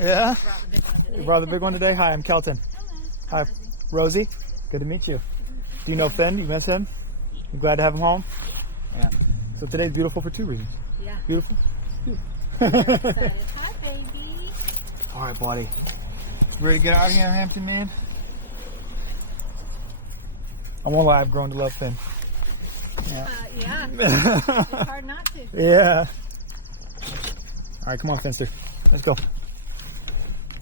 Yeah? You brought the big one today? Hi, I'm Kelton. Hello. Hi, Rosie. Good to meet you. Do you know Finn? You miss him? You glad to have him home? Yeah. So today's beautiful for 2 reasons. Yeah. Beautiful. Hi, baby. All right, buddy. Ready to get out of here, Hampton, man? I won't lie, I've grown to love Finn. Yeah. Yeah. It's hard not to. Yeah. All right, come on, Finster. Let's go.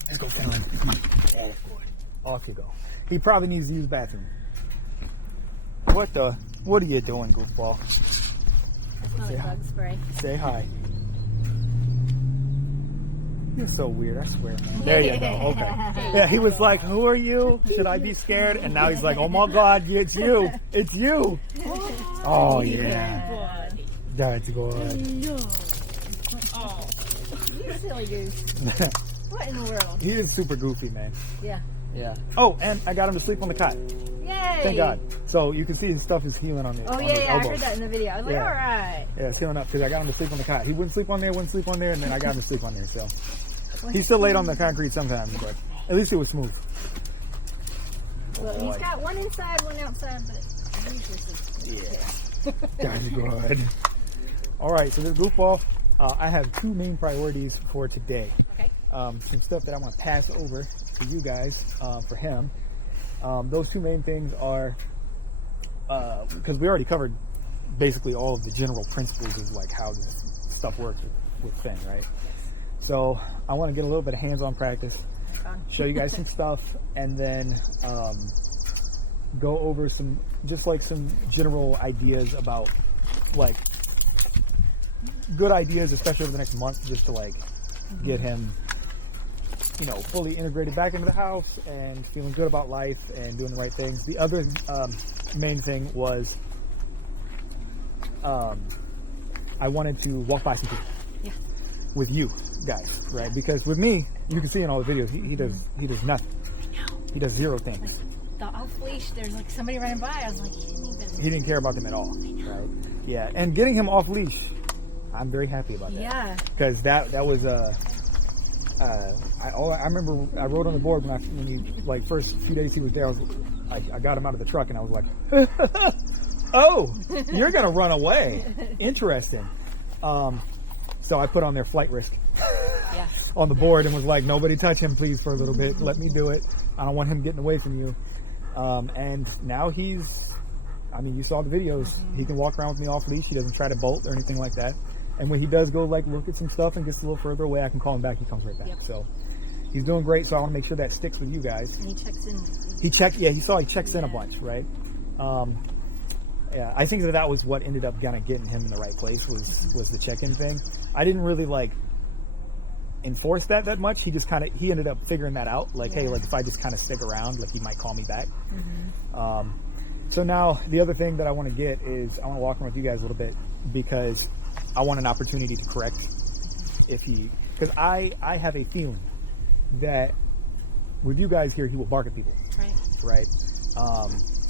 Let's go, Finland. Come on. Daddy's boy. Off you go. He probably needs to use the bathroom. What are you doing, goofball? I smell like bug spray. Say hi. You're so weird, I swear, man. There you go. Okay. Yeah, he was like, who are you? Should I be scared? And now he's like, oh my God, it's you. It's you. Oh, yeah. That's good. Oh, you silly goose. What in the world? He is super goofy, man. Yeah. Yeah. Oh, and I got him to sleep on the cot. Yay! Thank God. So you can see his stuff is healing on there. Oh, yeah, I heard that in the video. I was like, all right. Yeah, it's healing up because I got him to sleep on the cot. He wouldn't sleep on there, and then I got him to sleep on there. So he's still laid on the concrete sometimes, but at least it was smooth. Well, he's got one inside, one outside, but yeah. That's good. All right, so this goofball, I have 2 main priorities for today. Okay. Some stuff that I want to pass over to you guys for him. Those 2 main things are, because we already covered basically all of the general principles of like how this stuff works with Finn, right? So I want to get a little bit of hands-on practice, show you guys some stuff, and then go over some general ideas about like good ideas, especially over the next month, just to like get him, you know, fully integrated back into the house and feeling good about life and doing the right things. The other main thing was I wanted to walk by some people with you guys, right? Because with me, you can see in all the videos, he does nothing. He does 0 things. Like, the off leash, there's like somebody running by. I was like, he didn't care about them at all, right? Yeah, and getting him off leash, I'm very happy about that. Yeah. Because that was I remember I wrote on the board when you like first few days he was there. I got him out of the truck and I was like, oh, you're gonna run away. Interesting. So I put on their flight risk on the board and was like, nobody touch him, please, for a little bit. Let me do it. I don't want him getting away from you. And now you saw the videos. He can walk around with me off leash. He doesn't try to bolt or anything like that. And when he does go like look at some stuff and gets a little further away, I can call him back. He comes right back. Yep. So he's doing great. So I want to make sure that sticks with you guys. And he checks in. He checks in a bunch, right? Yeah, I think that was what ended up kind of getting him in the right place was the check-in thing. I didn't really like enforce that much. He just he ended up figuring that out. Like, hey, like if I just kind of stick around, like he might call me back. So now the other thing that I want to get is I want to walk around with you guys a little bit because I want an opportunity to correct because I have a feeling that with you guys here, he will bark at people. Right.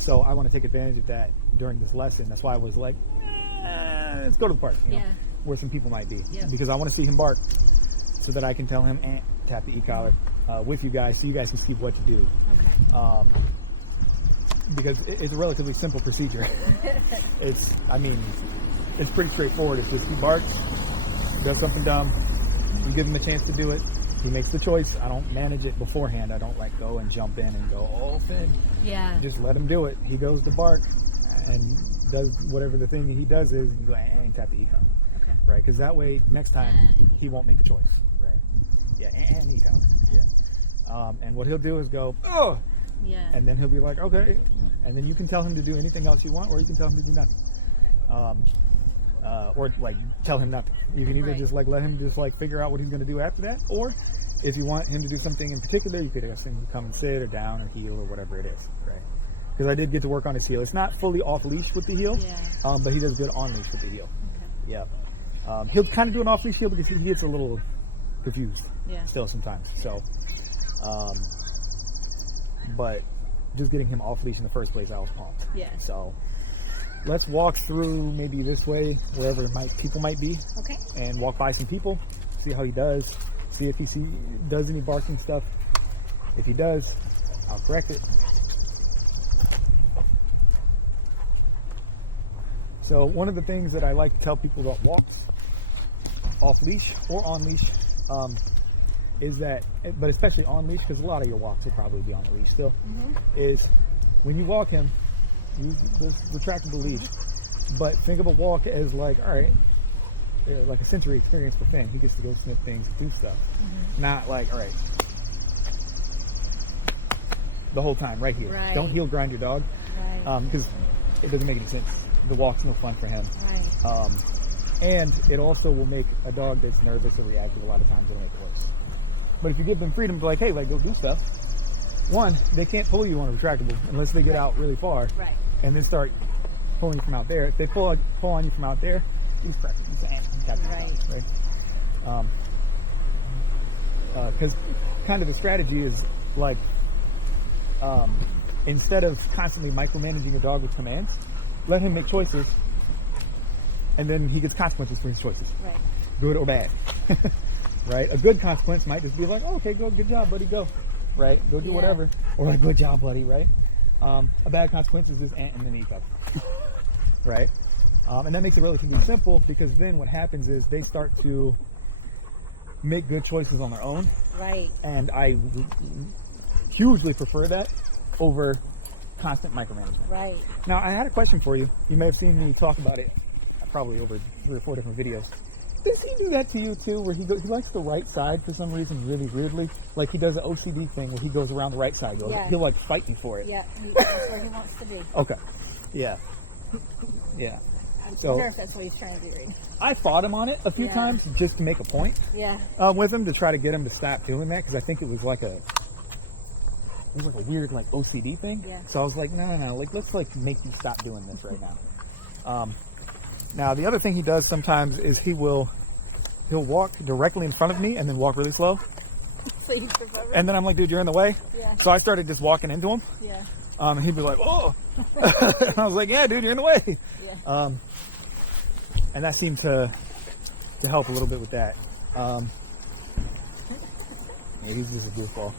So I want to take advantage of that during this lesson. That's why I was like, let's go to the park, you know, where some people might be. Yeah. Because I want to see him bark so that I can tell him, tap the e-collar with you guys so you guys can see what to do. Okay. Because it's a relatively simple procedure. It's pretty straightforward. It's just he barks, does something dumb, you give him a chance to do it. He makes the choice. I don't manage it beforehand. I don't like go and jump in and go, oh, Finn. Yeah. Just let him do it. He goes to bark and does whatever the thing he does is, you go and tap the e-collar. Okay. Right? Because that way, next time, he won't make the choice. Right? Yeah, and e-collar. Yeah. And what he'll do is go, oh! Yeah. And then he'll be like, okay. And then you can tell him to do anything else you want, or you can tell him to do nothing. Or like tell him nothing. You can either just like let him just like figure out what he's going to do after that, or if you want him to do something in particular, you could ask him to come and sit or down or heel or whatever it is, right? Because I did get to work on his heel. It's not fully off leash with the heel, but he does good on leash with the heel. Okay. Yeah. He'll kind of do an off leash heel because he gets a little confused still sometimes. So, but just getting him off leash in the first place, I was pumped. Yeah. So let's walk through maybe this way, wherever people might be. Okay. And walk by some people, see how he does. see if he does any barking stuff. If he does, I'll correct it. So one of the things that I like to tell people about walks, off leash or on leash, is that, but especially on leash, because a lot of your walks will probably be on the leash still, is when you walk him, use this retractable leash. But think of a walk as like, all right, like a sensory experience for Finn. He gets to go sniff things, do stuff. Not like, all right, the whole time, right here. Right. Don't heel grind your dog, because it doesn't make any sense. The walk's no fun for him. Right. And it also will make a dog that's nervous or reactive a lot of times, it'll make it worse. But if you give them freedom to like, hey, like go do stuff, one, they can't pull you on a retractable unless they get out really far. Right. And then start pulling you from out there. If they pull on you from out there, he's cracking. He's right. Because kind of the strategy is like, instead of constantly micromanaging a dog with commands, let him make choices, and then he gets consequences for his choices. Right. Good or bad. Right? A good consequence might just be like, oh, okay, good job, buddy, go. Right? Go do whatever. Or like, good job, buddy, right? A bad consequence is this ant and then eat up. Right? And that makes it relatively simple, because then what happens is they start to make good choices on their own. Right. And I hugely prefer that over constant micromanagement. Right. Now, I had a question for you. You may have seen me talk about it probably over 3 or 4 different videos. Does he do that to you too, where he likes the right side for some reason really weirdly? Like he does an OCD thing where he goes around the right side. He'll like fight me for it. Yeah, that's where he wants to be. Okay. Yeah. Yeah. I'm sure if that's what he's trying to do right now. I fought him on it a few times just to make a point. Yeah. With him to try to get him to stop doing that, because I think it was like a weird like OCD thing. Yeah. So I was like, no, like let's like make you stop doing this right now. Now the other thing he does sometimes is he'll walk directly in front of me and then walk really slow. So you trip over? And then I'm like, dude, you're in the way. Yeah. So I started just walking into him. Yeah. And he'd be like, oh. And I was like, yeah, dude, you're in the way. Yeah. And that seemed to help a little bit with that. Yeah, he's just a goofball.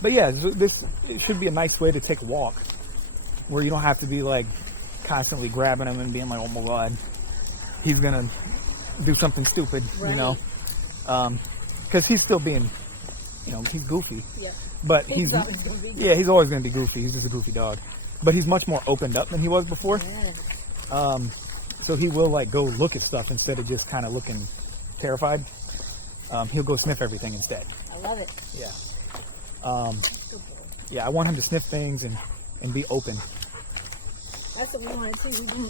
But yeah, it should be a nice way to take a walk where you don't have to be like constantly grabbing him and being like, oh my God, he's gonna do something stupid, you know? Because he's still being, he's goofy. Yeah. But he's always gonna be goofy. He's just a goofy dog. But he's much more opened up than he was before. Yeah. So he will like go look at stuff instead of just kind of looking terrified. He'll go sniff everything instead. I love it. Yeah. Yeah, I want him to sniff things and be open. That's what we wanted to. We've been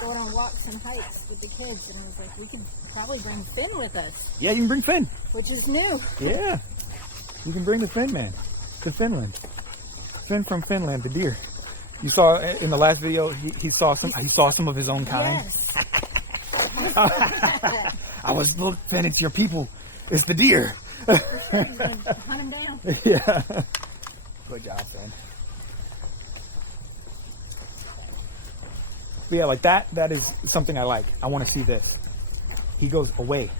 going on walks and hikes with the kids, and I was like, we could probably bring Finn with us. Yeah, you can bring Finn. Which is new. Yeah. You can bring the Finn man to Finland. Finn from Finland, the deer. You saw in the last video, he saw some of his own kind. Yes. I was, look, Finn, it's your people. It's the deer. Hunt him down. Yeah. Good job, Finn. But yeah, like that is something I like. I want to see this. He goes away.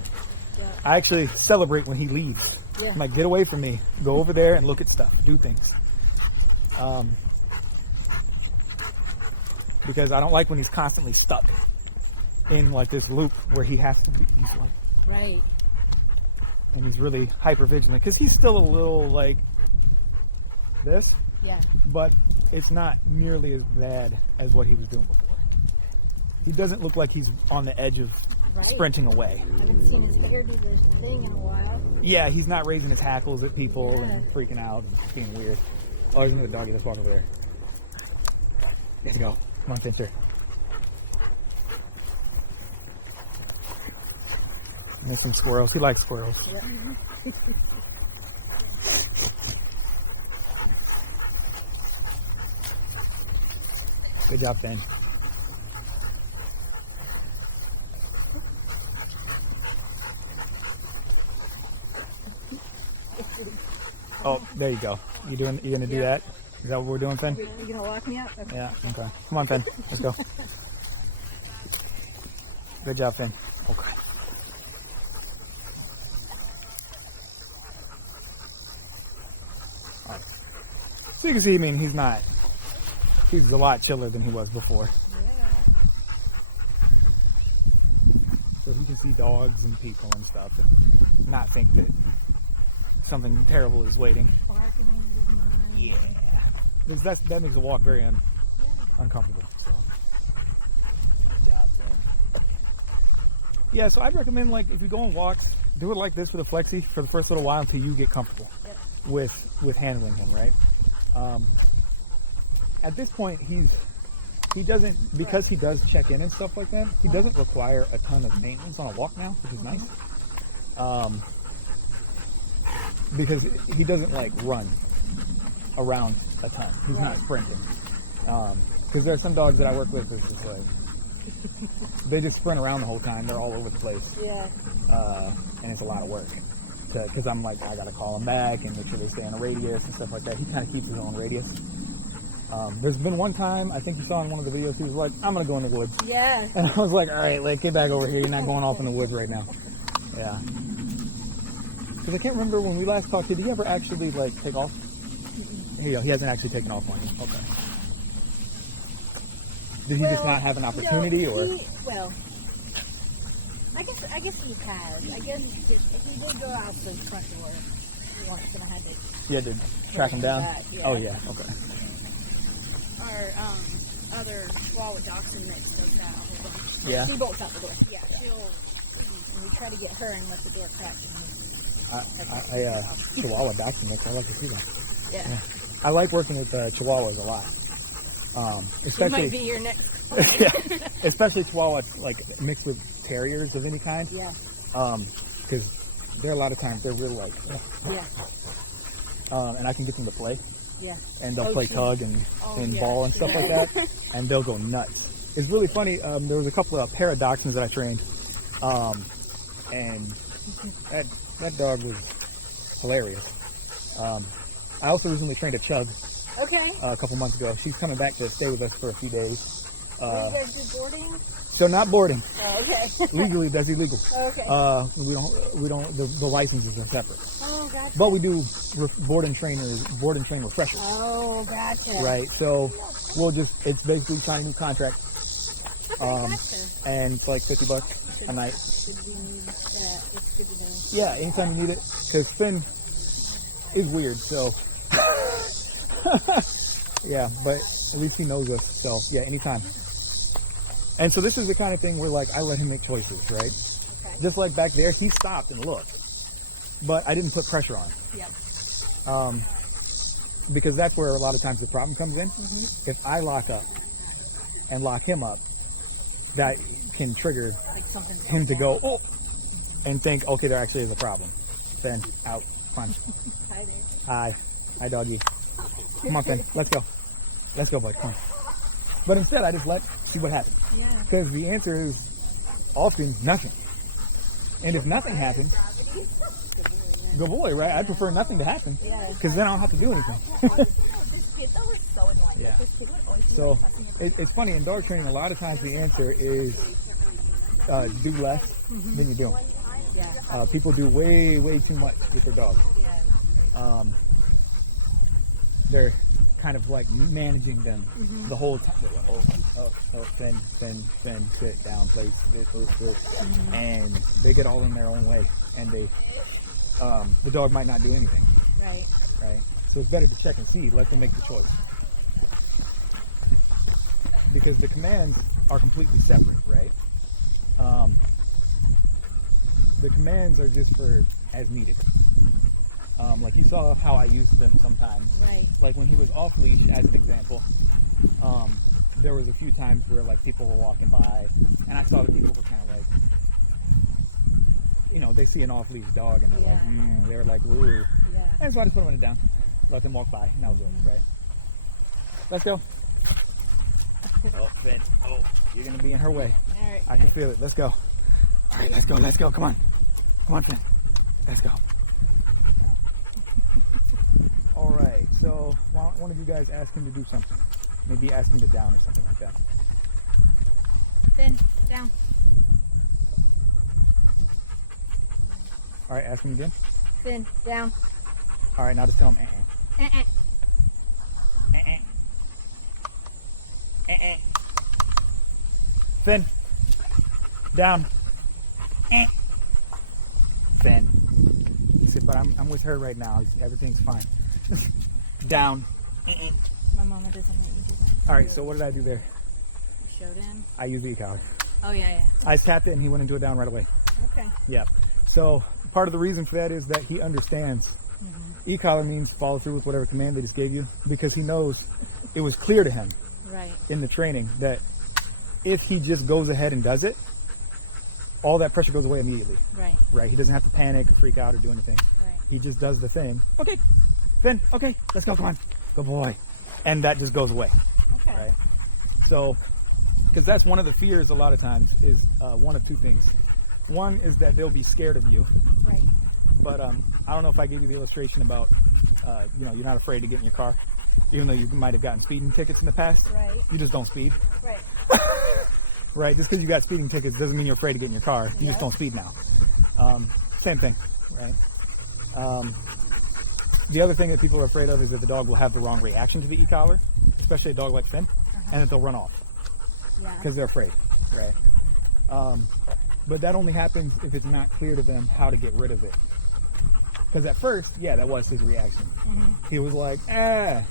Yeah. I actually celebrate when he leaves. Yeah. I'm like, get away from me. Go over there and look at stuff. Do things. Because I don't like when he's constantly stuck in like this loop where he has to be. He's like, right. And he's really hyper vigilant because he's still a little like this. Yeah. But it's not nearly as bad as what he was doing before. He doesn't look like he's on the edge of sprinting away. I haven't seen his bear do this thing in a while. Yeah, he's not raising his hackles at people and freaking out and being weird. Oh, there's another doggy. Let's walk over there. Let's go. Come on, Fincher. And there's some squirrels. He likes squirrels. Yeah. Good job, Ben. Oh, there you go. You gonna do that? Is that what we're doing, Finn? You gonna walk me up? Okay. Yeah. Okay. Come on, Finn. Let's go. Good job, Finn. Okay. So you can see, I mean, he's a lot chiller than he was before. Yeah. So he can see dogs and people and stuff and not think that something terrible is waiting. Barking in his mind. Yeah. That makes the walk very uncomfortable. So. Good job, man. Yeah, so I'd recommend, like, if you go on walks, do it like this with a flexi for the first little while until you get comfortable with handling him, right? At this point, he doesn't, because he does check in and stuff like that, he doesn't require a ton of maintenance on a walk now, which is nice. Because he doesn't, like, run around a ton. He's not sprinting. Because there are some dogs that I work with that's just like, they just sprint around the whole time. They're all over the place. Yeah. And it's a lot of work. Because I'm like, I got to call them back and make sure they stay in a radius and stuff like that. He kind of keeps his own radius. There's been one time, I think you saw in one of the videos, he was like, I'm going to go in the woods. Yeah. And I was like, all right, like, get back over here. You're not going off in the woods right now. Yeah. Because I can't remember when we last talked, did he ever actually, like, take off? Here you go. He hasn't actually taken off on you. Okay. Did he just not have an opportunity, or? I guess he has. I guess he did go out to the front door once, and I had to. You had to track him down? Yeah. Oh, yeah. Okay. Our other Chihuahua dachshund mix does that a whole bunch. Yeah. She bolts out the door. Yeah. We try to get her and let the door crack. Chihuahua dachshund mix. I like to see that. Yeah. I like working with Chihuahuas a lot. Especially, It might be your next. Yeah, especially Chihuahua, like, mixed with terriers of any kind. Yeah. Because there are a lot of times they're real, like, Yeah. and I can get them to play. Yeah. And they'll play tug and ball and stuff like that, and they'll go nuts. It's really funny. There was a couple of pair of dachshunds that I trained, and that dog was hilarious. I also recently trained a chug. Okay. A couple months ago. She's coming back to stay with us for a few days. You guys do boarding? So not boarding. Oh, okay. Legally, that's illegal. Okay. We don't. The licenses are separate. Oh, gotcha. But we do board and train refreshers. Oh, gotcha. Right. So it's basically signing a new contract. Okay, gotcha. And it's like $50 a night. It's good to know. Yeah, anytime you need it. Because Finn is weird, so. Yeah, but at least he knows us. So, yeah, anytime. And so this is the kind of thing where, like, I let him make choices, right? Okay. Just like back there, he stopped and looked. But I didn't put pressure on him. Yep. Because that's where a lot of times the problem comes in. Mm-hmm. If I lock up and lock him up, that can trigger him to go, oh, and think, okay, there actually is a problem. Then out, fun. Hi there. Hi, doggy. Come on, Finn. Let's go. Let's go, bud. Come on. But instead, I just see what happens. Yeah. Because the answer is often nothing. And if nothing happens, good boy, right? I prefer nothing to happen. Because then I don't have to do anything. Yeah. So it's funny, in dog training, a lot of times the answer is do less than you do. Yeah. People do way, way too much with their dog. They're kind of like managing them the whole time. Then sit down, place, this. And they get all in their own way, and the dog might not do anything. Right. So it's better to check and see. Let them make the choice, because the commands are completely separate, right? The commands are just for as needed. Like you saw how I used them sometimes. Right. Like when he was off leash, as an example, there was a few times where like people were walking by, and I saw that people were kind of like, they see an off leash dog and they're like, woo. Yeah. And so I just put them down, let them walk by, and that was it, right? Let's go. Oh, Finn. Oh, you're gonna be in her way. All right. I can feel it. Let's go. All right, let's go. Come on, Finn. Let's go. All right, so why don't one of you guys ask him to do something? Maybe ask him to down or something like that. Finn, down. All right, ask him again. Finn, down. All right, now just tell him, Finn. Down. Finn. See, but I'm with her right now. Everything's fine. Down. My mama doesn't let me do that. All right, so what did I do there? You showed him. I used the e-collar. Oh, yeah. I tapped it and he went into a down right away. Okay. Yeah. So part of the reason for that is that he understands e-collar means follow through with whatever command they just gave you, because he knows it was clear to him Right. in the training that if he just goes ahead and does it, all that pressure goes away immediately. Right. Right? He doesn't have to panic or freak out or do anything. Right. He just does the thing. Okay, Finn, okay, let's go, come on. Good boy. And that just goes away. Okay. Right? So, because that's one of the fears a lot of times is one of two things. One is that they'll be scared of you. Right. But I don't know if I gave you the illustration about, you're not afraid to get in your car, even though you might have gotten speeding tickets in the past. Right. You just don't speed. Right. Right? Just because you got speeding tickets doesn't mean you're afraid to get in your car. You just don't speed now. Same thing, right? The other thing that people are afraid of is that the dog will have the wrong reaction to the e-collar, especially a dog like Finn, and that they'll run off because they're afraid, right? But that only happens if it's not clear to them how to get rid of it. Because at first, that was his reaction. He was like, and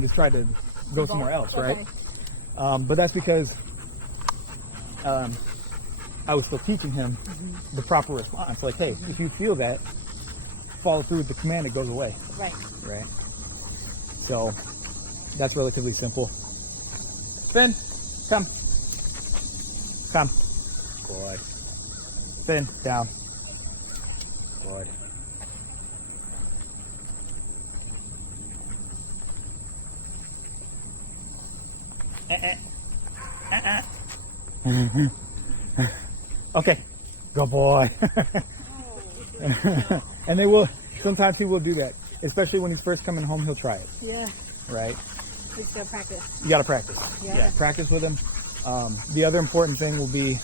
just tried to go somewhere else, right? But that's because I was still teaching him the proper response. Like, hey, if you feel that, follow through with the command, it goes away. Right. Right. So that's relatively simple. Finn, come. Come. Good. Finn, down. Good. Okay. Good boy. And they will, sometimes he will do that. Especially when he's first coming home, he'll try it. Yeah. Right? We still practice. You got to practice. Yeah. Practice with him. The other important thing will be,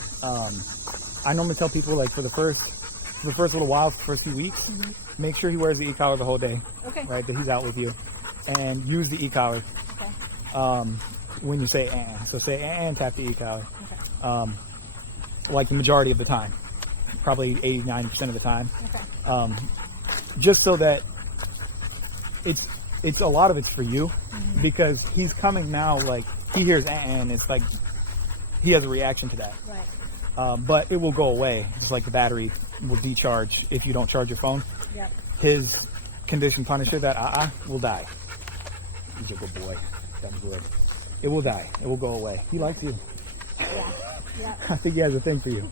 I normally tell people, like, for the first little while, first few weeks, make sure he wears the e-collar the whole day. Okay. Right? That he's out with you. And use the e-collar. Okay. When you say so say and tap the e-collar. Okay. Like the majority of the time. Probably 80-90% of the time. Okay. Just so that it's a lot of it's for you, because he's coming now, like he hears and it's like he has a reaction to that. Right. But it will go away, just like the battery will decharge if you don't charge your phone. Yep. His conditioned punisher, that will die. He's a good boy. That's good. It will die. It will go away. He likes you. Yeah. Yeah. I think he has a thing for you.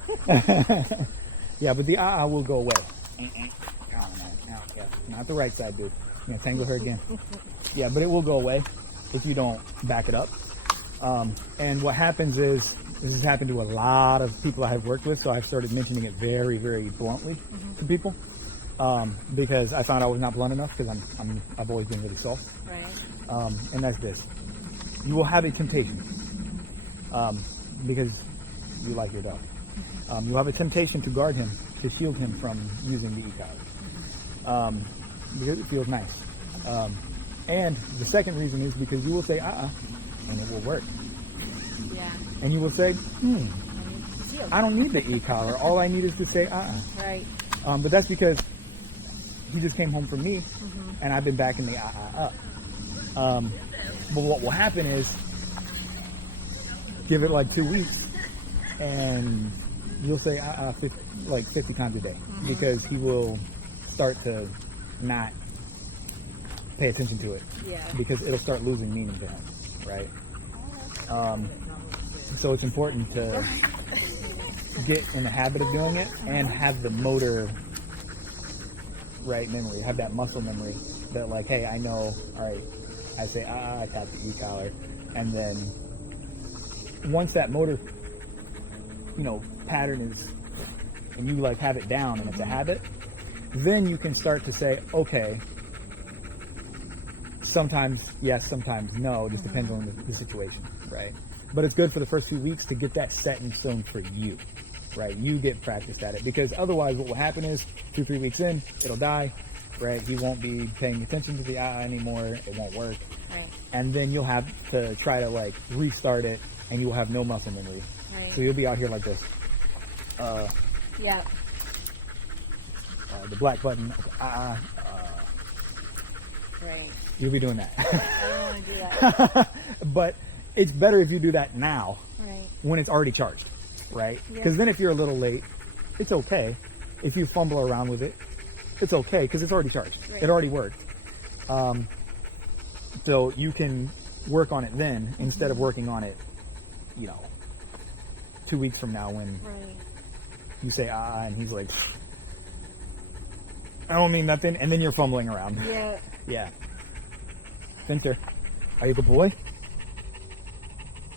Yeah, but the will go away. Yeah, not the right side, dude. You know, tangle her again. Yeah, but it will go away if you don't back it up. And what happens is, this has happened to a lot of people I have worked with, so I've started mentioning it very, very bluntly to people, because I found I was not blunt enough, because I've always been really soft. Right. And that's this. You will have a temptation, because you like your dog. You'll have a temptation to guard him, to shield him from using the e-collar, because it feels nice. And the second reason is because you will say and it will work. Yeah. And you will say, I don't need the e-collar. All I need is to say Right. But that's because he just came home from me, and I've been backing the up. But what will happen is, give it like 2 weeks, and you'll say 50 times a day, because he will start to not pay attention to it, because it'll start losing meaning to him, right? So it's important to get in the habit of doing it and have the motor memory, have that muscle memory that, like, hey, I know, all right, I say I tap the e-collar, and then once that motor pattern is, and you like have it down and it's a habit, then you can start to say, okay, sometimes yes, sometimes no, just depends on the situation, right? But it's good for the first few weeks to get that set in stone for you, right? You get practiced at it, because otherwise what will happen is 2-3 weeks in, it'll die, right? He won't be paying attention to the anymore, it won't work. Right. And then you'll have to try to like restart it, and you will have no muscle memory Right. So you'll be out here like this. Yeah. The black button. Right. You'll be doing that. I don't want to do that. But it's better if you do that now Right. when it's already charged, right? Yeah. Because then if you're a little late, it's okay. If you fumble around with it, it's okay because it's already charged. Right. It already worked. So you can work on it then instead of working on it, 2 weeks from now when Right. you say and he's like, I don't mean nothing, and then you're fumbling around. Yeah. Yeah. Finter, are you a good boy?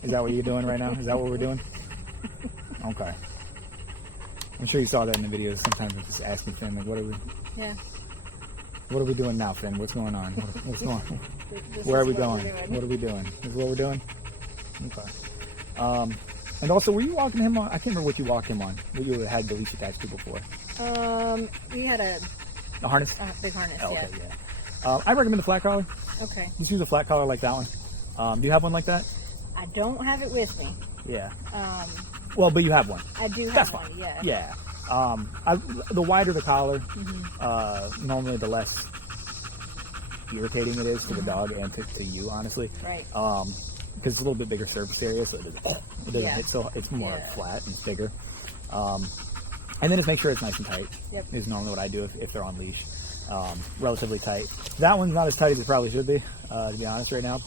Is that what you're doing right now? Is that what we're doing? Okay. I'm sure you saw that in the videos. Sometimes I'm just asking Finn, like, what are we doing now, Finn? What's going on? What's going on? Where are we going? What are we doing? This is what we're doing? Okay. And also, were you walking him on? I can't remember what you walked him on. What you had the leash attached to before. We had a harness? big harness, Oh, okay, yeah. I recommend the flat collar. Okay. Just use a flat collar like that one. Do you have one like that? I don't have it with me. Yeah. Well, but you have one. I do have That's one, fine. yeah. Yeah. The wider the collar, normally the less irritating it is to the dog and to you, honestly. Right. Because it's a little bit bigger surface area, so it doesn't Yeah. hit, so it's more Yeah. flat and it's bigger. And then just make sure it's nice and tight. Yep. Is normally what I do if they're on leash. Relatively tight. That one's not as tight as it probably should be, to be honest right now,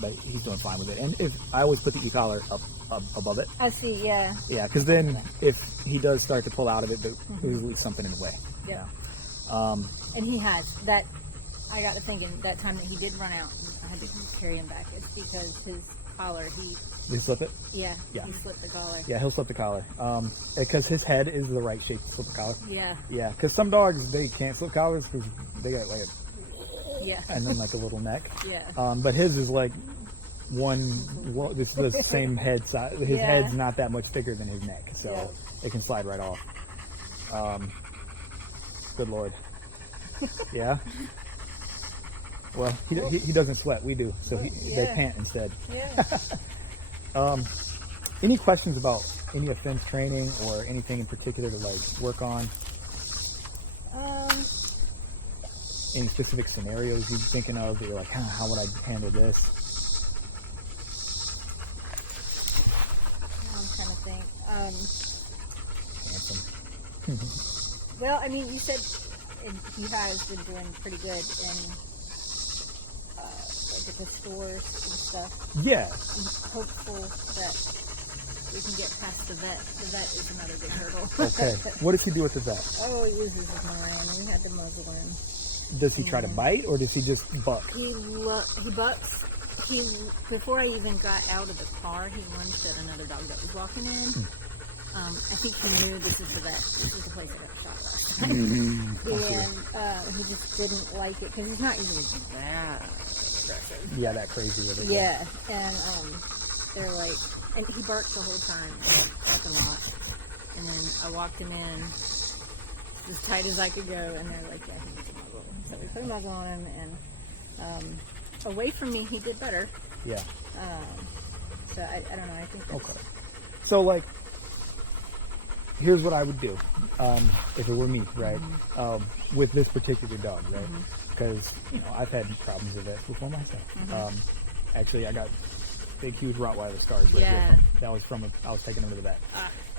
but he's doing fine with it. And if I always put the e-collar up above it. I see, yeah. Yeah, because then if he does start to pull out of it, there's at least something in the way. Yep. Yeah. And he has that. I got to thinking that time that he did run out, I had to carry him back. It's because his collar, Did he slip it? yeah. Yeah. He slipped the collar. Yeah, he'll slip the collar. Because his head is the right shape to slip the collar. Yeah. Yeah, because some dogs, they can't slip collars because they got like Yeah. and then like a little neck. Yeah. But his is like it's the same head size. His Yeah. head's not that much thicker than his neck, so Yeah. it can slide right off. Good Lord. Yeah. Well, he doesn't sweat. We do, so they Yeah. pant instead. Yeah. Any questions about any of Finn's training or anything in particular to like work on? Any specific scenarios you're thinking of that you're like, how would I handle this? I'm trying to think. Handsome. Well, I mean, you said he has been doing pretty good in like at the stores and stuff. Yeah. I'm hopeful that we can get past the vet. The vet is another big hurdle. Okay. What does he do with the vet? Oh, he uses his Moran. We had to muzzle him. Does he try to bite or does he just buck? He bucks. Before I even got out of the car, he lunged at another dog that was walking in. I think he knew this is the vet. This is the place I got shot last time. And he just didn't like it because he's not usually that aggressive. Yeah, that crazy with it. Yeah, and they're like, and he barked the whole time, like a lot. And then I walked him in as tight as I could go, and they're like, yeah, he needs a muzzle. So we put a muzzle on him, and away from me, he did better. Yeah. So I don't know. I think that's... Okay. So like, here's what I would do if it were me, right? With this particular dog, right? Because I've had problems with this before myself. Actually, I got big, huge Rottweiler scars right here. That was from I was taking him to the vet,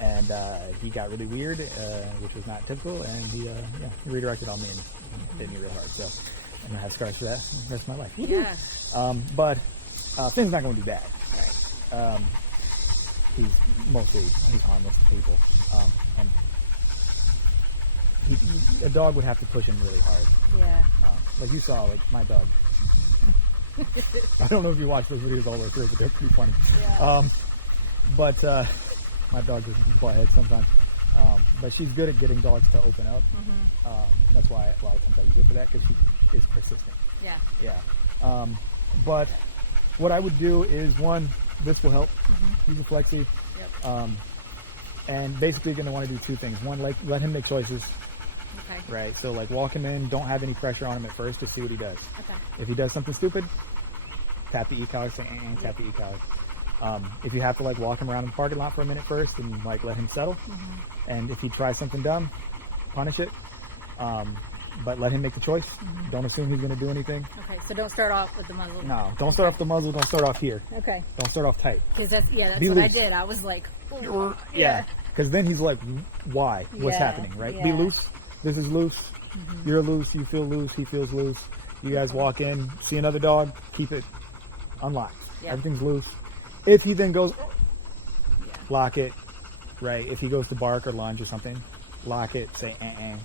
and he got really weird, which was not typical, and he redirected on me and hit me real hard. So I'm gonna have scars for that the rest of my life. Yeah. But Finn's not going to do bad. Right. He's harmless to people, and a dog would have to push him really hard. Yeah. Like you saw, like my dog. I don't know if you watch those videos all the way through, but they're pretty funny. Yeah. But my dog doesn't fly ahead sometimes. But she's good at getting dogs to open up. That's why a lot of times I use it for that, because she is persistent. Yeah. Yeah. But what I would do is, one, this will help. Use a flexi. Yep. And basically you're going to want to do two things. One, like, let him make choices. Okay. Right? So, like, walk him in. Don't have any pressure on him at first to see what he does. Okay. If he does something stupid, tap the e-collar, say, tap the e-collar. If you have to like walk him around the parking lot for a minute first and like let him settle, and if he tries something dumb, punish it. But let him make the choice. Don't assume he's going to do anything. Okay, so don't start off with the muzzle. No, don't start off the muzzle. Don't start off here. Okay. Don't start off tight. Because that's Be what I loose. did. I was like, ooh, Yeah. Because then he's like, why? What's Yeah, happening, right? yeah. Be loose. This is loose. You're loose. You feel loose. He feels loose. You guys walk in, see another dog, keep it unlocked. Yeah. Everything's loose. If he then goes, lock it, right? If he goes to bark or lunge or something, lock it, say,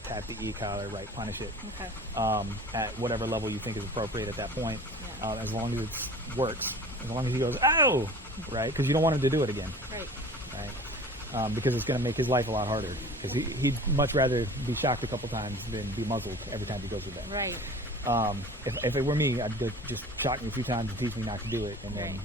tap the e-collar, right? Punish it. Okay. At whatever level you think is appropriate at that point, as long as it works. As long as he goes, ow, right? Because you don't want him to do it again, right? Because it's going to make his life a lot harder. Because he'd much rather be shocked a couple times than be muzzled every time he goes with that. Right. If it were me, I'd just shock me a few times and teach me not to do it, and then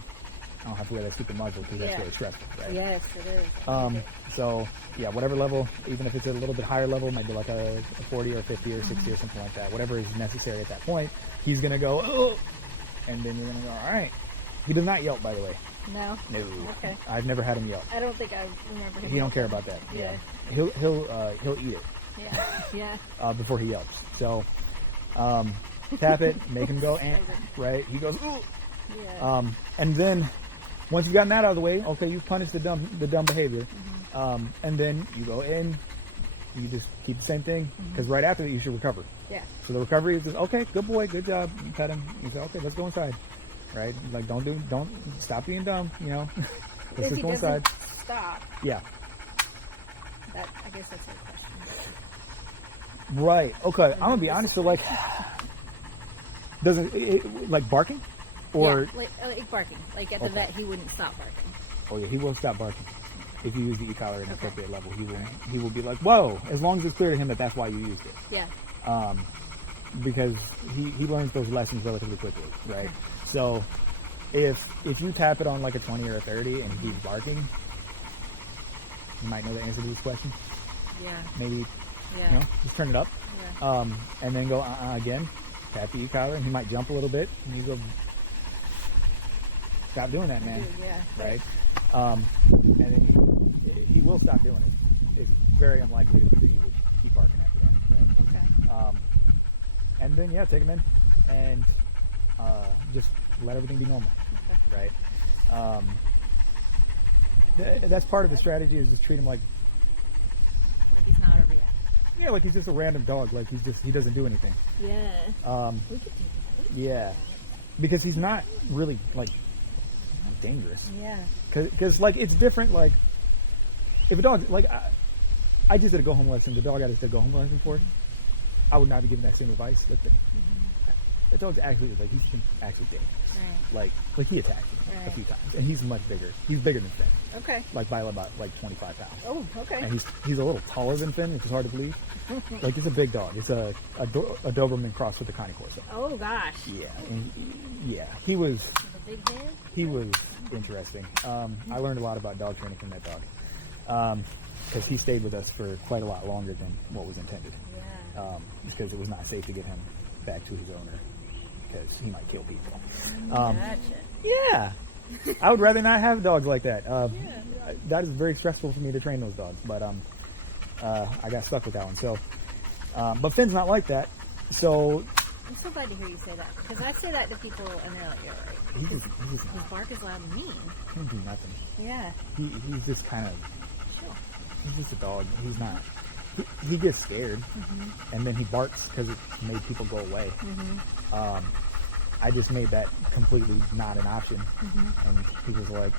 I don't have to wear that stupid muzzle because that's really stressful, right? Yes, it is. So, yeah, whatever level, even if it's a little bit higher level, maybe like a 40 or 50 or 60 or something like that, whatever is necessary at that point, he's going to go, oh, and then you're going to go, all right. He does not yelp, by the way. No? No. Okay. I've never had him yelp. I don't think I remember him. He don't care about that. Yeah. He'll eat it. Yeah. Before he yelps. So, tap it, make him go, right? He goes, ooh. Yeah. And then, once you've gotten that out of the way, okay, you've punished the dumb behavior. And then you go in, you just keep the same thing, because right after that you should recover. Yeah. So the recovery is just, okay, good boy, good job. You pet him. You say, okay, let's go inside. Right? Like, don't stop being dumb, you know? Let's just go inside. Stop. Yeah. I guess that's a question. Right. Okay. I'm gonna be honest. So, like, doesn't it, like barking, or like barking? Like at the vet, he wouldn't stop barking. Oh yeah, he will stop barking if you use the e-collar at an appropriate level. He will be like, whoa, as long as it's clear to him that that's why you used it. Yeah. Because he learns those lessons relatively quickly, right? So if you tap it on like a 20 or a 30 and he's barking, you might know the answer to this question. Yeah. Maybe, Yeah. you know, just turn it up. Yeah. And then go again, tap the e-collar, and he might jump a little bit, and you go, stop doing that, man. Yeah. Right? And then he will stop doing it. It's very unlikely that he would keep barking after that, right? Okay. And then, yeah, take him in and just let everything be normal, right? That's part of the strategy, is just treat him like he's not a reactor. Yeah, like he's just a random dog. Like he doesn't do anything. Yeah. We could do that. Yeah, because he's not really like not dangerous. Yeah. Because like it's different. Like if a dog, like I just did a go home lesson. The dog I just did a go home lesson for, I would not be giving that same advice. Like the dog's actually like he's actually big. Right. Like he attacked me a few times, and he's much bigger. He's bigger than Finn. Okay. Like by about like 25 pounds. Oh, okay. And he's a little taller than Finn, which is hard to believe. Like it's a big dog. It's a Doberman crossed with a Connie Corso. Oh gosh. Yeah, and he was. A big head. He was interesting. I learned a lot about dog training from that dog, because he stayed with us for quite a lot longer than what was intended. Yeah. Because it was not safe to get him back to his owner, because he might kill people. Gotcha. Yeah. I would rather not have dogs like that. That is very stressful for me to train those dogs, but I got stuck with that one. So, but Finn's not like that. So I'm so glad to hear you say that, because I say that to people and they're like, "You're right." His bark is loud and mean. He can do nothing. Yeah. He's just kind of. Sure. He's just a dog. He's not. He gets scared, and then he barks because it made people go away. I just made that completely not an option, and he was like,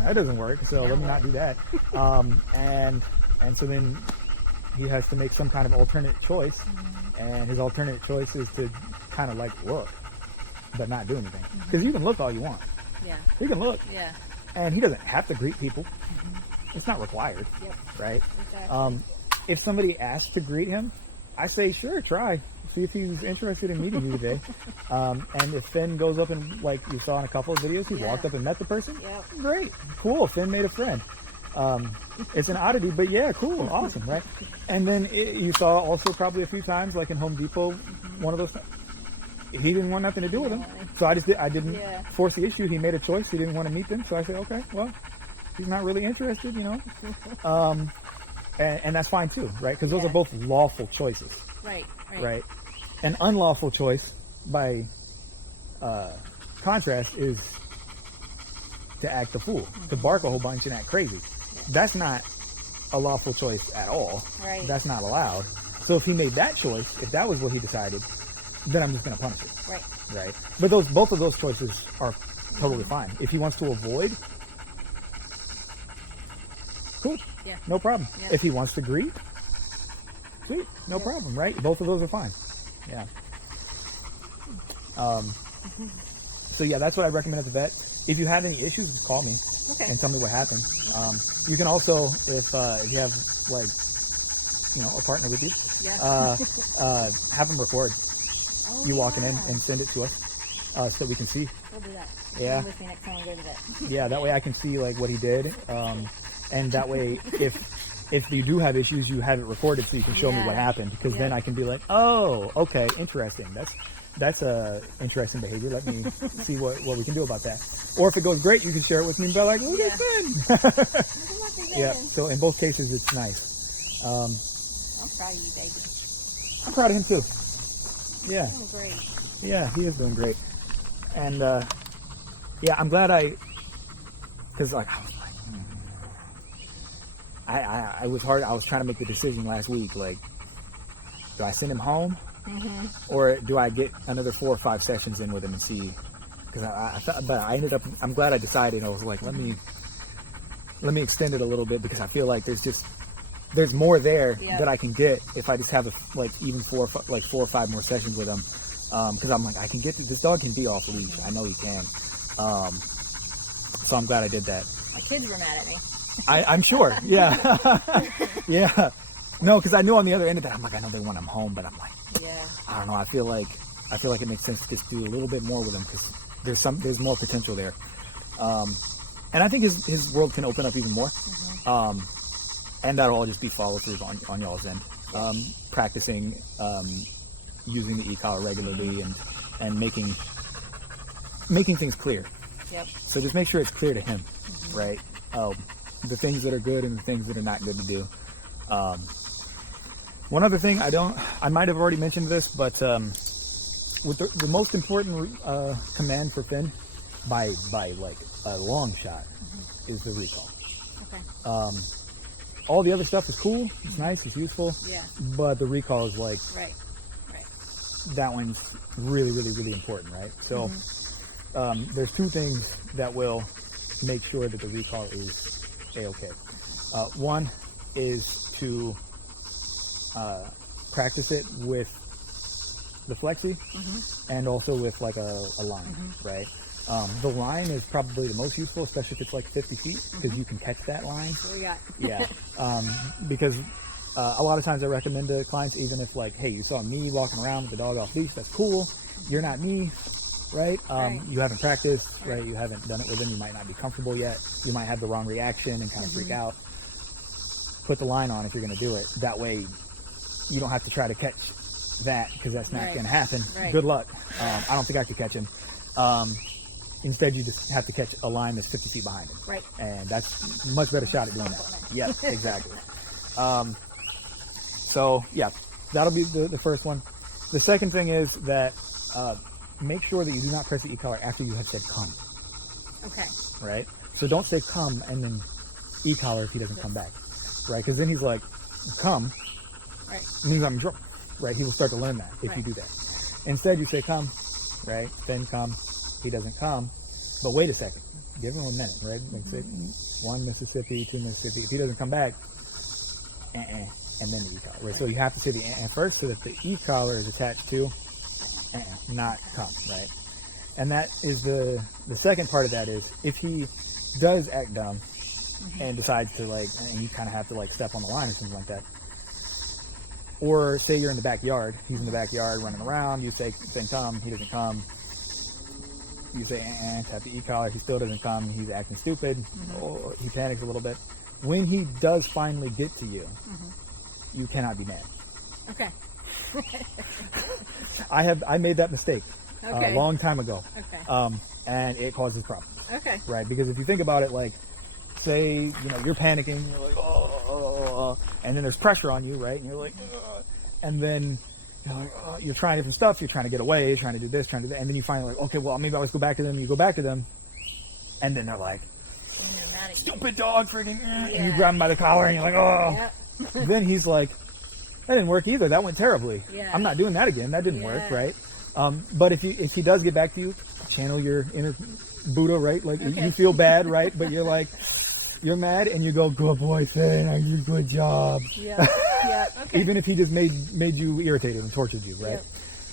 "That doesn't work, so let me not do that." And so then he has to make some kind of alternate choice, and his alternate choice is to kind of like look, but not do anything. Because you can look all you want. Yeah. He can look. Yeah. And he doesn't have to greet people. It's not required. Yep. Right? Exactly. If somebody asks to greet him, I say, sure, try. See if he's interested in meeting you today. And if Finn goes up and, like you saw in a couple of videos, he walked up and met the person, great, cool, Finn made a friend. It's an oddity, but yeah, cool, awesome, right? And then you saw also probably a few times, like in Home Depot, one of those he didn't want nothing to do with him. So I didn't force the issue. He made a choice. He didn't want to meet them. So I said, okay, well, he's not really interested, you know. And that's fine too, right? Because those are both lawful choices. Right. An unlawful choice, by contrast, is to act a fool, to bark a whole bunch and act crazy. That's not a lawful choice at all. That's not allowed. So if he made that choice, if that was what he decided, then I'm just going to punish it. Right. But both of those choices are totally fine. If he wants to avoid, cool. No problem. If he wants to greet, sweet. No problem, right? Both of those are fine. Yeah. So yeah, that's what I recommend at the vet. If you have any issues, just call me and tell me what happened. You can also, if you have like, you know, a partner with you, have them record you walking in and send it to us so that we can see. We'll do that. Yeah. With me next time we go to the vet. Yeah, that way I can see like what he did, and that way if you do have issues, you have it recorded so you can show me what happened, because then I can be like, oh, okay, interesting. That's a interesting behavior. Let me see what we can do about that. Or if it goes great, you can share it with me and be like, look at this. Yeah. So in both cases, it's nice. I'm proud of you, baby. I'm proud of him too. Yeah. Doing great. Yeah, he is doing great. And I'm glad because like I was like, I was hard. I was trying to make the decision last week. Like, do I send him home, or do I get another 4 or 5 sessions in with him and see? Because I thought, but I ended up. I'm glad I decided. I was like, let me extend it a little bit, because I feel like there's more there that I can get if I just have even 4 or 5 more sessions with him. Because I'm like, I can get this dog can be off leash. I know he can. So I'm glad I did that. My kids were mad at me. I'm sure. Yeah. Yeah. No, because I knew on the other end of that, I'm like, I know they want him home, but I'm like, I don't know. I feel like it makes sense to just do a little bit more with him, because there's more potential there. And I think his world can open up even more. And that'll all just be follow through on y'all's end. Practicing, using the e-collar regularly, and making things clear. So just make sure it's clear to him, right? The things that are good and the things that are not good to do. One other thing, I might have already mentioned this, but with the most important command for Finn, by like a long shot, is the recall. All the other stuff is cool, it's nice, it's useful, but the recall is like, that one's really, really, really important, right? So there's 2 things that will make sure that the recall is a-okay. One is to practice it with the flexi, and also with like a line, right? The line is probably the most useful, especially if it's like 50 feet, because you can catch that line. Because a lot of times I recommend to clients, even if like, hey, you saw me walking around with the dog off leash, that's cool. You're not me, right? You haven't practiced, right? You haven't done it with him. You might not be comfortable yet. You might have the wrong reaction and kind of freak out. Put the line on if you're going to do it. That way you don't have to try to catch that, because that's not going to happen. Good luck. I don't think I could catch him. Instead, you just have to catch a line that's 50 feet behind him. And that's a much better shot at doing that. Yeah, exactly. So, yeah, that'll be the first one. The second thing is that make sure that you do not press the e-collar after you have said come. Right? So don't say come and then e-collar if he doesn't come back. Right? Because then he's like, come. It means I'm in trouble. Right? He will start to learn that if you do that. Instead, you say come. Right? Then come. He doesn't come. But wait a second. Give him a minute, right? Like say 1 Mississippi, 2 Mississippi. If he doesn't come back, and then the e-collar. Right? So you have to say the first, so that the e-collar is attached to not come, right? And that is the second part of that is, if he does act dumb and decides to and you kind of have to step on the line or something like that. Or say you're in the backyard, he's in the backyard running around, you say, then come, he doesn't come. You say, tap the e-collar, he still doesn't come, he's acting stupid, or he panics a little bit. When he does finally get to you, you cannot be mad. I made that mistake. Okay. a long time ago. Okay. And it causes problems, Okay. right? Because if you think about it, like, say, you're panicking, you're like, oh, and then there's pressure on you, right? And you're like, and then you're like, you're trying different stuff, you're trying to get away, you're trying to do this, trying to do that, and then you finally like, okay, well, maybe I'll just go back to them. You go back to them, and then they're like, stupid dog, freaking, and you grab him by the collar, and you're like, oh. Yep. Then he's like, that didn't work either. That went terribly. Yeah. I'm not doing that again. That didn't work, Yeah. right? But if he does get back to you, channel your inner Buddha, right? Like Okay. you feel bad, right? But you're like, you're mad, and you go, good boy, Finn, you good job. Yeah. Yeah. Okay. Even if he just made you irritated and tortured you, right?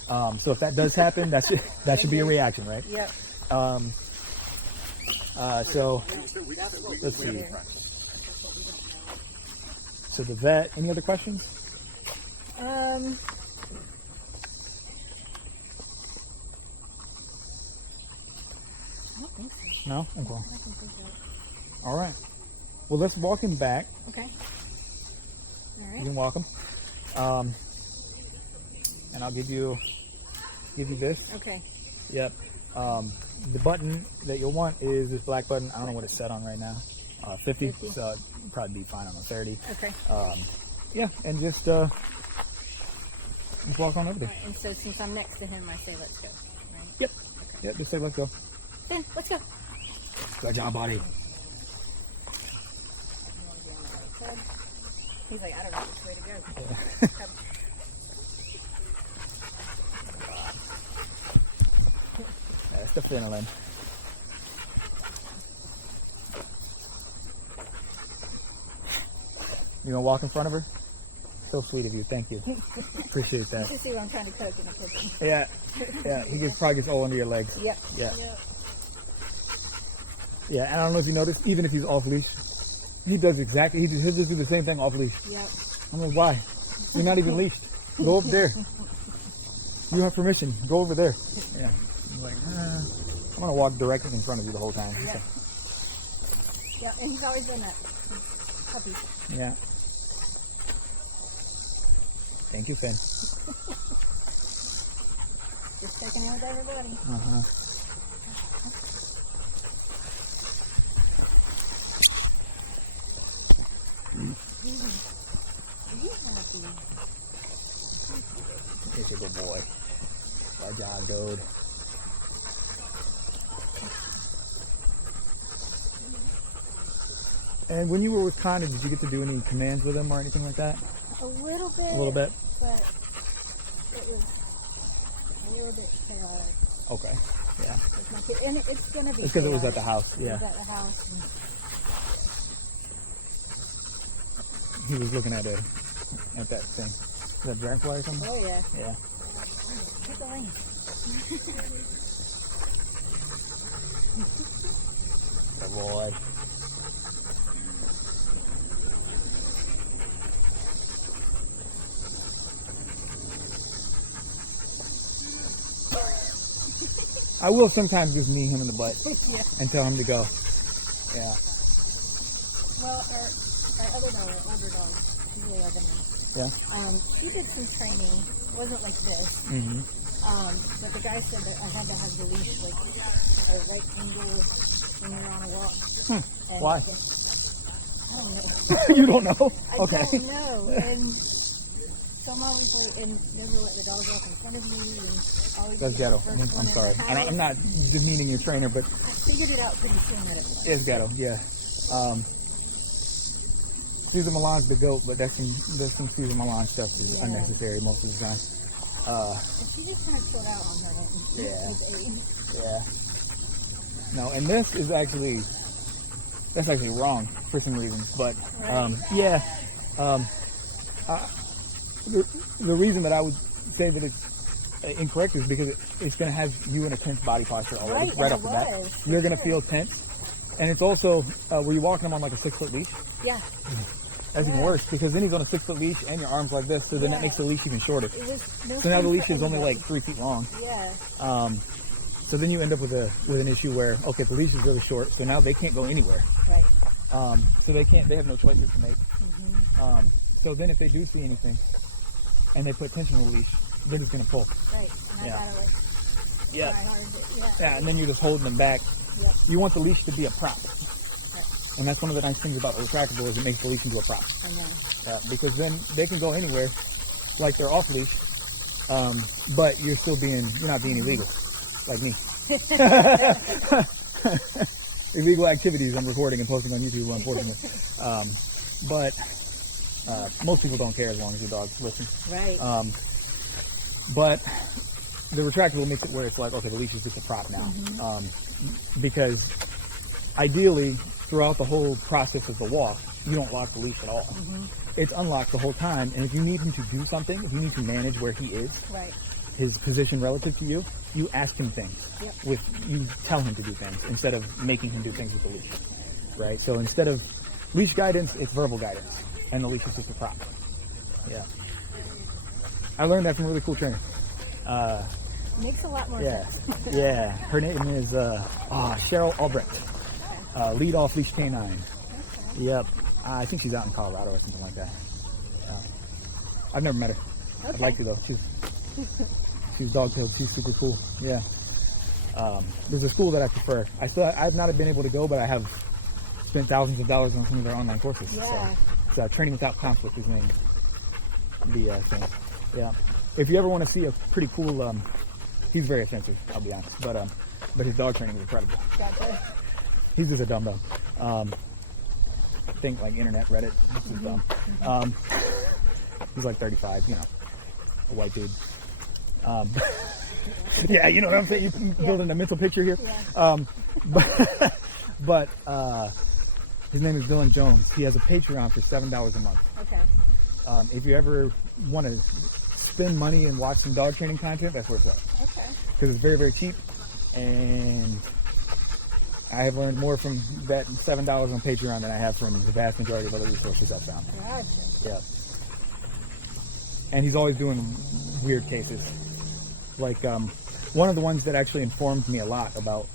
Yep. So if that does happen, that should be a reaction, right? Yep. So let's see. So the vet. Any other questions? I don't think so. No. Okay. I don't think so. All right. Well, let's walk him back. Okay. All You right. can walk him. And I'll give you this. Okay. Yep. The button that you'll want is this black button. I don't know what it's set on right now. 50. 50. So it'd probably be fine on a 30. Okay. Yeah, and just walk on over there. All right. And so since I'm next to him, I say, let's go. Right? Yep. Okay. Yep. Just say let's go. Finn, let's go. Good job, buddy. He's like, I don't know which way to go. That's the Finland. You gonna walk in front of her? So sweet of you. Thank you. Appreciate that. You see what I'm trying to cook in a cooking. Yeah. Yeah. He probably gets all under your legs. Yep. Yeah. Yep. Yeah. And I don't know if you noticed, even if he's off leash, he does exactly. He'll just do the same thing off leash. Yep. I'm like, why? You're not even leashed. Go up there. You have permission. Go over there. Yeah. I'm like, I'm gonna walk directly in front of you the whole time. Yep. Yep. And he's always done that. Puppy. Yeah. Thank you, Finn. Just checking in with everybody. Uh-huh. He's a good boy. Good job, dude. And when you were with Connor, did you get to do any commands with him or anything like that? A little bit. A little bit? But it was a little bit chaotic. Okay. Yeah. With my kid. And it's going to be It's because it was at chaotic. the house. It Yeah. was at the house. And He was looking at that thing. Is that dragonfly or something? oh, yeah. Yeah. Keep going. Good boy. I will sometimes just knee him in the butt Yeah. and tell him to go. Yeah. Well, our other dog, our older dog, she's 11 now. Yeah. She did some training. It wasn't like this. Mm-hmm. But the guy said that I had to have the leash like a right angle when you're on a walk. And Why? I don't know. You don't know? I Okay. don't know. And so I'm always like, and never let the dog walk in front of me. And always That's ghetto. the first one I'm in sorry. the I'm not demeaning your trainer, but I figured it out pretty soon that it was. it's ghetto. Yeah. Caesar Milan's the goat, but there's some Caesar Milan stuff that's unnecessary most of the time. And she just kind of put out on her own. Yeah. She's 8. Yeah. No, and this is that's actually wrong for some reasons, but yeah. The reason that I would say that it's incorrect is because it's going to have you in a tense body posture already, right off the bat. You're going to feel tense, and it's also were you walking him on like a 6-foot leash? Yeah. That's even worse because then he's on a 6-foot leash and your arm's like this, so then that makes the leash even shorter. It was So now the leash is only like 3 feet long. Yeah. So then you end up with an issue where the leash is really short, so now they can't go anywhere. Right. So they have no choices to make. Mm-hmm. So then if they do see anything and they put tension on the leash, they're just gonna pull. Right. And I Yeah. gotta Yeah. try hard to, yeah. Yeah, and then you're just holding them back. Yep. You want the leash to be a prop. Right. And that's one of the nice things about the retractable is it makes the leash into a prop. I know. Because then they can go anywhere like they're off leash, but you're not being illegal, like me. Illegal activities I'm recording and posting on YouTube, unfortunately. But most people don't care as long as the dogs listen. Right. But the retractable makes it where it's like, okay, the leash is just a prop now. Because ideally, throughout the whole process of the walk, you don't lock the leash at all. It's unlocked the whole time, and if you need him to do something, if you need to manage where he is, Right. his position relative to you, you ask him things. Yep. You tell him to do things instead of making him do things with the leash, right? So instead of leash guidance, it's verbal guidance, and the leash is just a prop. Yeah. I learned that from a really cool trainer. Makes a lot more Yeah, sense. yeah. Her name is Cheryl Albrecht. Lead off leash K9. Okay. Yep. I think she's out in Colorado or something like that. I've never met her. I'd like to though. She's dog-tailed. She's super cool. Yeah. There's a school that I prefer. I've not been able to go, but I have spent thousands of dollars on some of their online courses. Yeah. So it's Training Without Conflict is the name. The thing. Yeah. If you ever want to see a pretty cool, he's very offensive, I'll be honest, but his dog training is incredible. Gotcha. He's just a dumb. Think like internet, Reddit. This is dumb. He's like 35, a white dude. Yeah, you know what I'm saying? You're building a mental picture here. Yeah. But his name is Dylan Jones. He has a Patreon for $7 a month. Okay. If you ever want to spend money and watch some dog training content, that's where it's at. Okay. Because it's very, very cheap, and I have learned more from that $7 on Patreon than I have from the vast majority of other resources I've found. Gotcha. Yeah. And he's always doing weird cases. Like, one of the ones that actually informed me a lot about,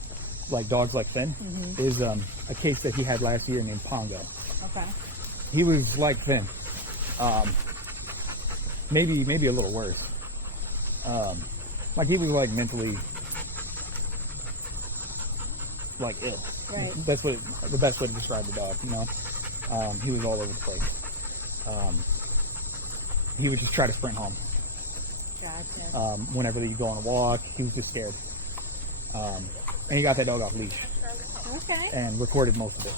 like, dogs like Finn is a case that he had last year named Pongo. Okay. He was like Finn. Maybe a little worse. Like, he was, like, mentally, like, ill. Right. That's the best way to describe the dog, He was all over the place. He would just try to sprint home. Gotcha. Whenever you go on a walk, he was just scared. And he got that dog off leash Okay. and recorded most of it.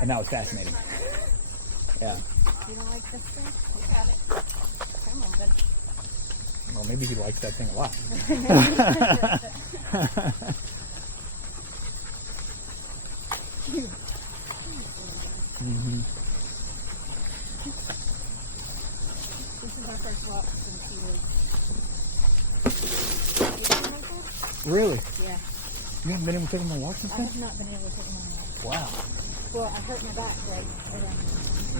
And that was fascinating. Yeah. You don't like this thing? You got it. Come on, buddy. Well, maybe he likes that thing a lot. This is our first walk since he was... Really? Yeah. You haven't been able to take him on walks since I then? have not been able to take him on a walk. Wow. Well, I hurt my back, right?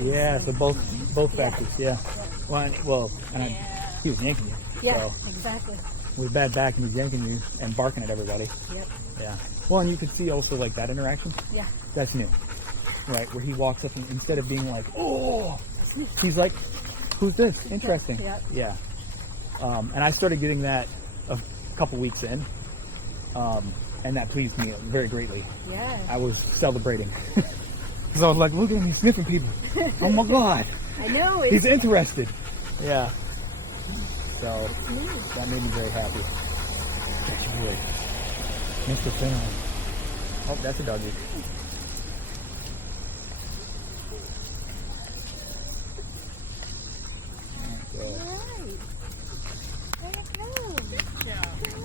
Yeah, so both factors, yeah. Well, he was yanking you. Yeah, So exactly. with bad back and he's yanking you and barking at everybody. Yep. Yeah. Well, and you could see also like that interaction. Yeah. That's new. Right, where he walks up and instead of being like, oh, he's like, who's this? Interesting. Yep. Yeah. And I started getting that a couple weeks in. And that pleased me very greatly. Yeah. I was celebrating. Because I was like, look at him, he's sniffing people. Oh my God. I know. He's interested. Yeah. So neat. that made me very happy. That's weird. Mr. Finley. Oh, that's a doggy.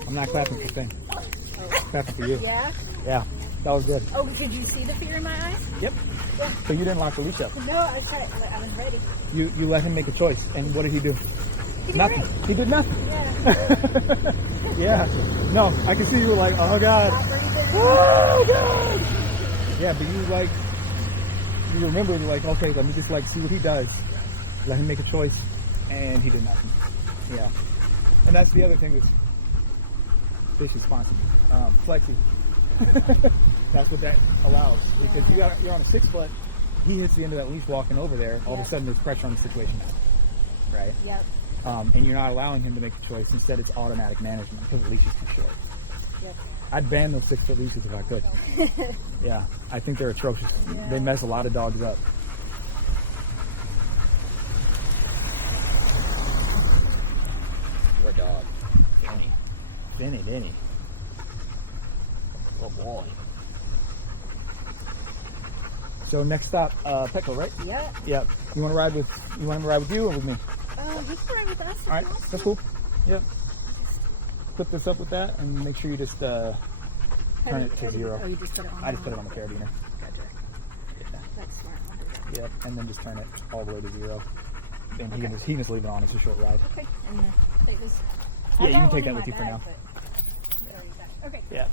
I'm not clapping for Finn. Clapping for you. Yeah? Yeah, that was good. Oh, could you see the fear in my eyes? Yep. Yeah. So you didn't lock the leash up. No, I tried. I was ready. You let him make a choice. And what did he do? He did Nothing. great. He did nothing. Yeah. Yeah. No, I can see you were like, oh God. Not breathing. Oh God. Yeah, but you remember like, okay, let me just like see what he does. Let him make a choice. And he did nothing. Yeah. And that's the other thing that's fish is sponsored. Flexi. That's what that allows. Because you're on a 6-foot, he hits the end of that leash walking over there, all of a sudden there's pressure on the situation now. Right? Yep. And you're not allowing him to make a choice. Instead, it's automatic management because the leash is too short. Yep. I'd ban those 6-foot leashes if I could. Yeah, I think they're atrocious. Yeah. They mess a lot of dogs up. Your dog. Vinny. Oh boy. So next stop, Petco, right? Yep. Yep. You want him to ride with you or with me? He can ride with us. All right, that's cool. Yep. Clip this up with that and make sure you just turn it to 0. Oh, you just put it on. I just put it on the carabiner. Gotcha. Yeah. That's smart. I'll do that. Yep, and then just turn it all the way to 0. And he can just leave it on. It's a short ride. Okay. And take this. Yeah, you can take that with you for now. Okay. Yeah.